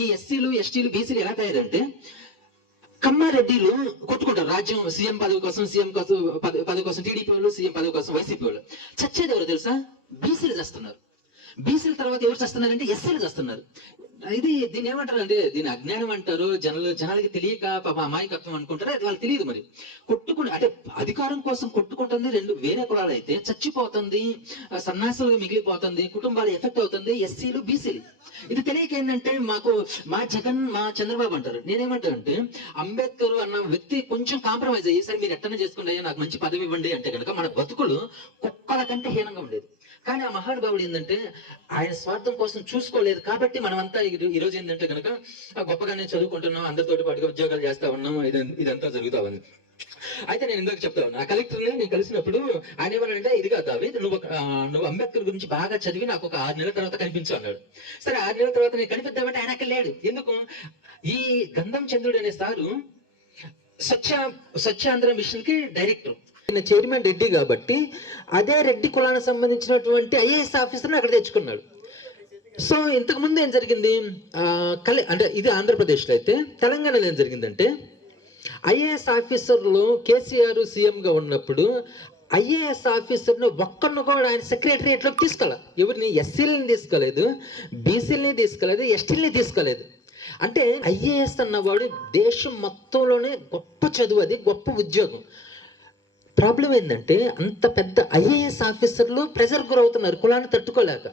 ఈ ఎస్సీలు ఎస్టీలు బీసీలు ఎలా తయారంటే కమ్మారెడ్డిలు కొట్టుకుంటారు రాజ్యం సీఎం పదవి కోసం పదవి కోసం టీడీపీ వాళ్ళు, సీఎం పదవి కోసం వైసీపీ వాళ్ళు. చచ్చేది ఎవరు తెలుసా? బీసీలు చేస్తున్నారు. బీసీల తర్వాత ఎవరు చేస్తున్నారంటే ఎస్సీలు చేస్తున్నారు. దీన్ని ఏమంటారు అంటే దీని అజ్ఞానం అంటారు. జనాలకి తెలియక పాప అమాయకత్వం అనుకుంటారు. అది వాళ్ళకి తెలియదు. మరి అంటే అధికారం కోసం కొట్టుకుంటుంది రెండు వేరే కులాలు అయితే చచ్చిపోతుంది, సన్నాసులుగా మిగిలిపోతుంది, కుటుంబాలు ఎఫెక్ట్ అవుతుంది ఎస్సీలు బీసీలు. ఇది తెలియక ఏంటంటే మా జగన్ మా చంద్రబాబు అంటారు. నేనేమంటానంటే అంబేద్కర్ అన్న వ్యక్తి కొంచెం కాంప్రమైజ్ అయ్యి సరే మీరు ఎట్టనే చేసుకోండి అయ్యా నాకు మంచి పదవి ఇవ్వండి అంటే కనుక మన బతుకులు కుక్కల కంటే హీనంగా ఉండేది. కానీ ఆ మహానుభావుడు ఏంటంటే ఆయన స్వార్థం కోసం చూసుకోలేదు కాబట్టి మనమంతా ఈరోజు ఏంటంటే కనుక గొప్పగానే చదువుకుంటున్నాం, అందరితోటి పాటుగా ఉద్యోగాలు చేస్తా ఉన్నాం, ఇదంతా జరుగుతా ఉంది. అయితే నేను ఇందాక చెప్తా ఉన్నా, ఆ కలెక్టర్ని నేను కలిసినప్పుడు ఆయన ఏమన్నాడంటే ఇది కాదు అవి నువ్వు అంబేద్కర్ గురించి బాగా చదివి నాకు ఒక 6 నెలల తర్వాత కనిపించు అన్నాడు. సరే 6 నెలల తర్వాత నేను కనిపిద్దామంటే ఆయన అక్కడ లేడు. ఎందుకు? ఈ గంధం చంద్రుడు అనే సారు స్వచ్ఛాంధ్ర మిషన్ కి డైరెక్టర్, చైర్మన్ రెడ్డి కాబట్టి అదే రెడ్డి కులానికి సంబంధించినటువంటి ఐఏఎస్ ఆఫీసర్ని అక్కడ తెచ్చుకున్నాడు. సో ఇంతకు ముందు ఏం జరిగింది అంటే ఇది ఆంధ్రప్రదేశ్లో అయితే, తెలంగాణలో ఏం జరిగిందంటే ఐఏఎస్ ఆఫీసర్లు కేసీఆర్ సీఎంగా ఉన్నప్పుడు ఐఏఎస్ ఆఫీసర్ని ఒక్కరిని కూడా ఆయన సెక్రటరియట్లోకి తీసుకోవాలి. ఎవరిని? ఎస్సీలని తీసుకోలేదు, బీసీలని తీసుకోలేదు, ఎస్టీలని తీసుకోలేదు. అంటే ఐఏఎస్ అన్నవాడు దేశం మొత్తంలోనే గొప్ప చదువు, అది గొప్ప ఉద్యోగం. ప్రాబ్లం ఏంటంటే అంత పెద్ద ఐఏఎస్ ఆఫీసర్లు ప్రెజర్ గురవుతున్నారు కులాన్ని తట్టుకోలేక.